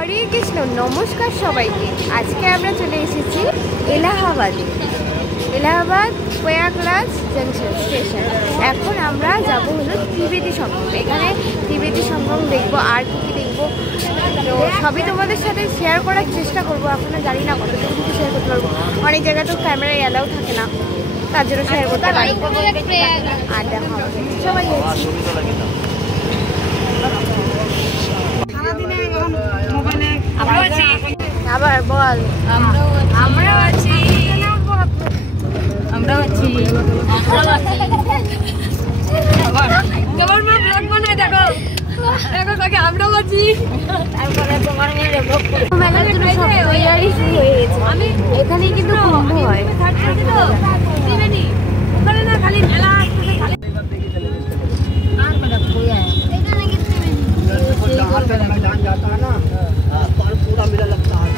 হরে কৃষ্ণ, নমস্কার সবাইকে। আজকে আমরা চলে এসেছি এলাহাবাদে, এলাহাবাদ প্রয়াগরাজ জংশন স্টেশন। এখন আমরা যাব হলো ত্রিবেদী সঙ্গম। এখানে ত্রিবেদী সঙ্গম দেখবো, আর কী কী দেখবো তো সবই তোমাদের সাথে শেয়ার করার চেষ্টা করবো। এখনো জানি না কতটুকু কিছু শেয়ার করতে পারবো, অনেক জায়গায় তো ক্যামেরায় অ্যালাউ থাকে না, তার জন্য শেয়ার করতে পারি। আর দেখো সবাই আবার বল, আমরাও আছি। তোমার মা ব্লগ বানায়, দেখো দেখো কাকে আমরাও আছি। তারপরে তোমার মেয়ে ব্লগ করে মেলার জন্য সব তৈরি শুরু হয়ে গেছে। আমি এখানে কিন্তু কুম্ভ হয়, ত্রিবেণী ওখানে না খালি মেলা আসছে, খালি আর মেলা কই है এখানে কি ত্রিবেণী जहां पे मैदान जाता है ना पर पूरा मेला लगता है।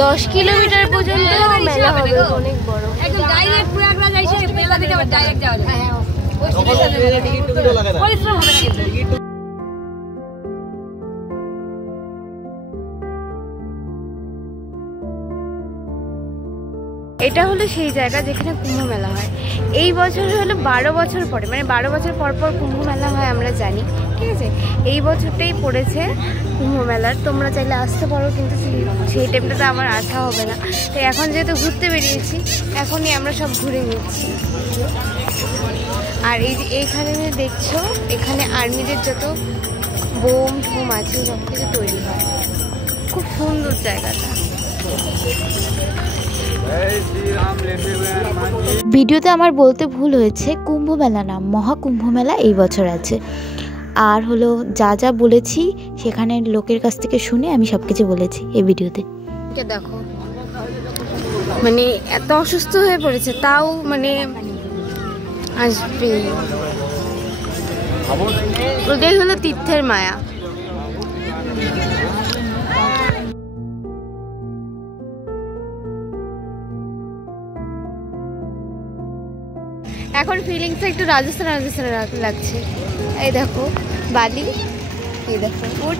10 কিলোমিটার পর্যন্ত মেলা হবে, অনেক বড়। একদম ডাইরেক্ট প্রয়াগরাজ আইছে, মেলা থেকে আবার ডাইরেক্ট যাওয়া যায়। ওই স্টেশনে টিকিট তো লাগা না, পরিশ্রম হবে না কিন্তু। এটা হলো সেই জায়গা যেখানে কুম্ভ মেলা হয়। এই বছর হলো 12 বছর পরে, মানে 12 বছর পর পর কুম্ভ মেলা হয় আমরা জানি, ঠিক আছে। এই বছরটাই পড়েছে কুম্ভ মেলার। তোমরা চাইলে আসতে পারো, কিন্তু সেই টাইমটাতে আমার আসা হবে না। তো এখন যেহেতু ঘুরতে বেরিয়েছি, এখনই আমরা সব ঘুরে নিচ্ছি। আর এই যে এইখানে দেখছো, এখানে আর্মিদের যত বোম ঠোম আছে সব কিছু তৈরি হয়। খুব সুন্দর জায়গাটা। ভিডিওতে আমার বলতে ভুল হয়েছে, কুম্ভ মেলা না, মহাকুম্ভ মেলা এই বছর আছে। আর হলো যা যা বলেছি সেখানে লোকের কাছ থেকে শুনে আমি সব কিছু বলেছি এই ভিডিওতে। এটা দেখো, মানে এত অসুস্থ হয়ে পড়েছে, তাও মানে আসবে। ওটাই হলো তীর্থের মায়া। এখন ফিলিংসটা একটু রাজস্থান রাজস্থান লাগছে। এই দেখো বালি, এই দেখো উট।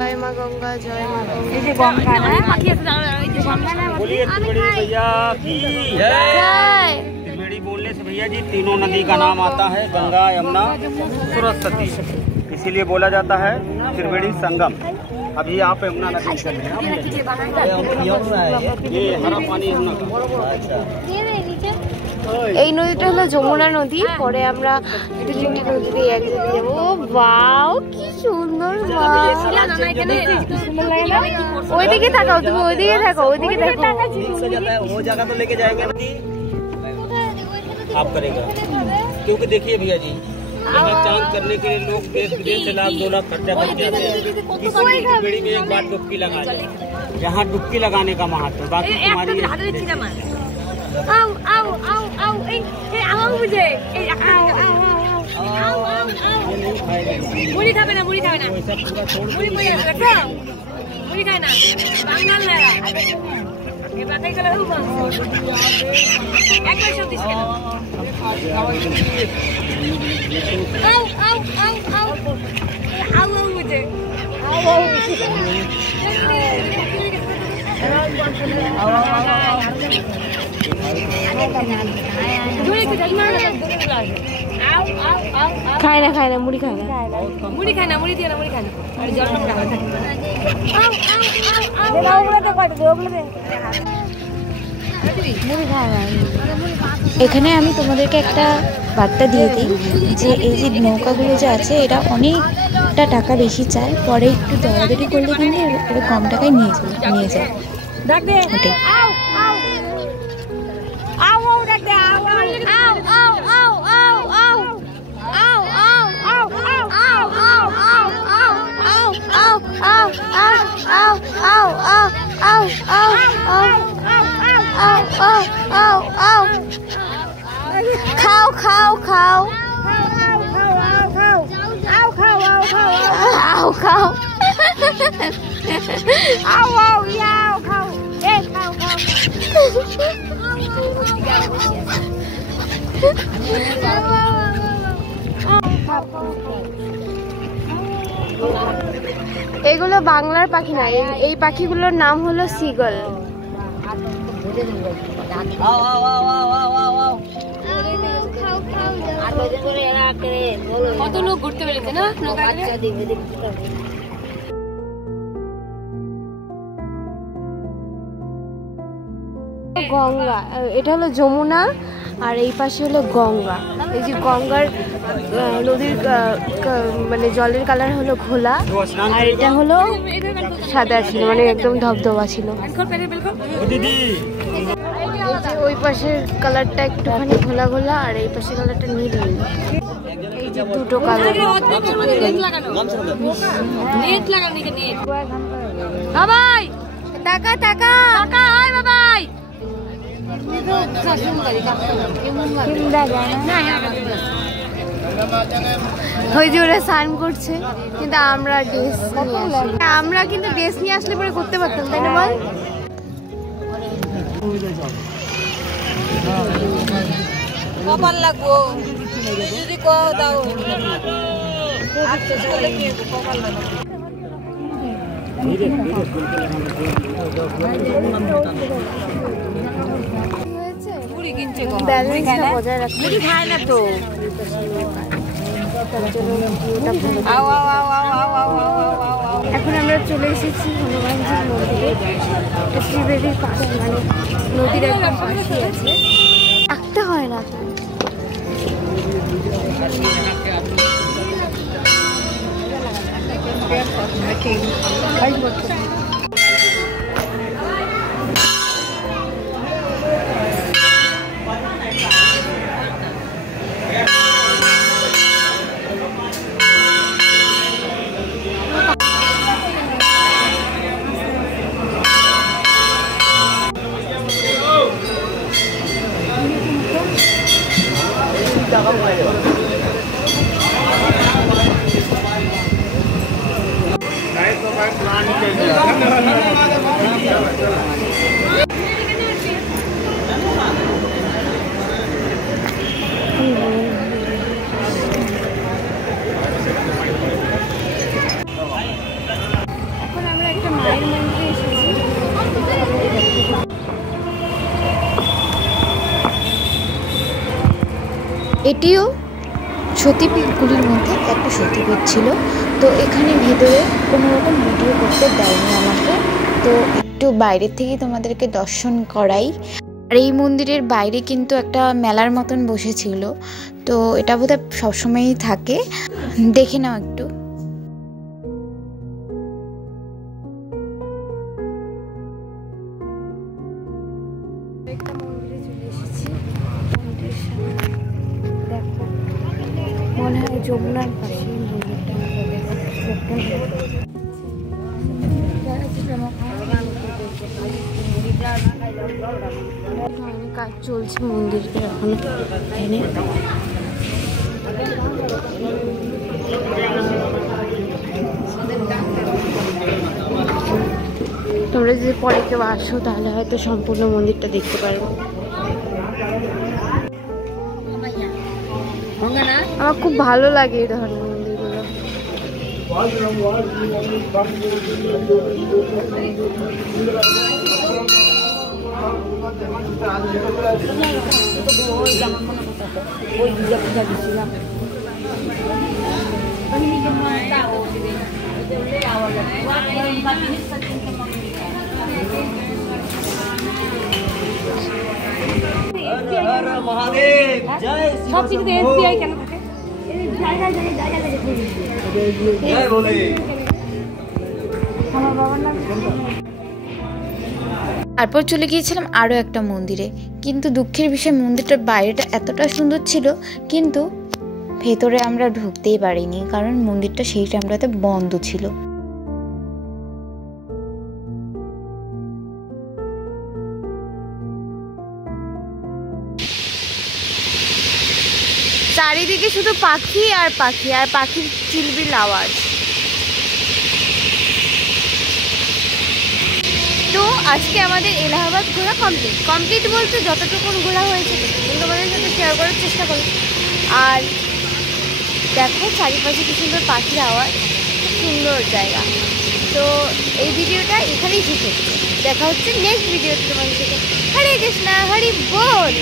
জয় মা গঙ্গা, জয় মা গঙ্গা। এই যে গঙ্গা না, পাখি আছে জানো, এই যে গঙ্গা না। बोलिए त्रिवेणी भैया की জয়। त्रिवेणी बोलने से भैया जी तीनों नदी का नाम आता है, गंगा, यमुना, सरस्वती, इसीलिए बोला जाता है त्रिवेणी संगम। अभी आप यमुना नदी चल रहे हैं, ये हरा पानी यमुना का। अच्छा, এই নদীটা হলো যমুনা নদী। পরে আমরা তিনটি নদী দিয়ে এক জায়গায় যাবো। ওয়াও কি সুন্দর মাছ। ওইদিকে তাকাও, তুমি ওইদিকে থাকো, ওইদিকে দেখো। वो जगह तो लेके जाएंगे नदी आप करेगा, क्योंकि देखिए भैया जी यहाँ चांद करने के लिए लोग देश विदेश से लाख 2 लाख खर्चा करके आते हैं। किसी भी त्रिवेणी में एक बार डुबकी लगा जाए, यहाँ डुबकी लगाने का महत्व। बाकी तुम्हारी आओ आओ आओ आओ, ए आओ मुझे, ए आओ आओ आओ आओ आओ। মুড়ি খাবে না, মুড়ি খাবে না, মুড়ি মুড়ি দেখো, মুড়ি খায় না, বাঙাল না এ বাতাই চলে হুম একবার সব দিস কেন। आओ आओ आओ आओ, आओ आओ मुझे, आओ आओ খায় না, খায় না, মুড়ি খায় না, মুড়ি খায় না, মুড়ি দিয়ে না, মুড়ি খায় না, আর জল টক খায়। মুড়ি খায় না। এখানে আমি তোমাদেরকে একটা বার্তা দিয়ে দিই যে এই যে নৌকাগুলো যে আছে এরা অনেকটা টাকা বেশি চায়, পরে একটু দরাদরি করলে কিন্তু এরা কম টাকায় নিয়ে যায়। ওটাই। খাও খাও খাও খাও। Au au, ao, khâu. Ê, khâu khâu. এগুলো বাংলার পাখি না, এই পাখিগুলোর নাম হলো সিগল। কত লোক ঘুরতে পেরেছে না গঙ্গা, এটা হলো যমুনা আর এই পাশে হলো গঙ্গা। এই যে গঙ্গার নদীর মানে জলের কালার হলো ঘোলা, আর এটা হলো সাদা ছিল, মানে একদম ধবধবা ছিল। ওই পাশের কালারটা একটুখানি ঘোলা ঘোলা আর এই পাশের কালারটা নীল নীল। এই যে দুটো কালার। বাবাই টাকা টাকা টাকা আয় বাবাই ওই যে ওরা স্নান করছে, কিন্তু আমরা কিন্তু ড্রেস নিয়ে আসলে পরে করতে পারতাম, তাই না বল? কপাল লাগবো যদি দাও ব্যালেন্সটা বজায় রাখতে খায় না তো। এখন আমরা চলে এসেছি হনুমানজির মন্দিরে। ত্রিবেদীর পাশে, মানে নদীর একদম পাশে আছে, রাখতে হয় না তো। এখন আমরা একটা মায়ের মন্দিরে এসেছি। এটিও সতীপীঠগুলির মধ্যে একটা সতীপীঠ ছিল। তো এখানে ভেতরে কোনো রকম ভিডিও করতে দেয়নি আমাকে, তো একটু বাইরের থেকেই তোমাদেরকে দর্শন করাই। আর এই মন্দিরের বাইরে কিন্তু একটা মেলার মতন বসেছিল, তো এটা বোধহয় সবসময়ই থাকে, দেখে নাও একটু। একটা মন্দিরে চলে এসেছি। মন্দিরের সামনে দেখো, মনে হয় যমুনার পাশে মন্দিরটা। কাজ চলছে মন্দিরটা এখনো। তোমরা যদি পরে কেউ আসো তাহলে হয়তো সম্পূর্ণ মন্দিরটা দেখতে পারবো। আমার খুব ভালো লাগে এই ধরনের মন্দিরগুলো। সব কিছুতে এসবিআই কেন থাকে? তারপর চলে গিয়েছিলাম আরও একটা মন্দিরে, কিন্তু দুঃখের বিষয় মন্দিরটার বাইরেটা এতটা সুন্দর ছিল, কিন্তু ভেতরে আমরা ঢুকতেই পারিনি, কারণ মন্দিরটা সেই টাইমটাতে বন্ধ ছিল। চারিদিকে শুধু পাখি আর পাখি আর পাখির চিলবিল আওয়াজ। তো আজকে আমাদের এলাহাবাদ ঘোরা কমপ্লিট বলতে যতটুকুন ঘোরা হয়েছে ততটুকুন তোমাদের সাথে শেয়ার করার চেষ্টা করি। আর দেখো চারিপাশে কি সুন্দর পাখির আওয়াজ, খুব সুন্দর জায়গা। তো এই ভিডিওটা এখানেই শেষ হচ্ছে, দেখা হচ্ছে নেক্সট ভিডিওতে তোমাদের সাথে। হরে কৃষ্ণা, হরি বল।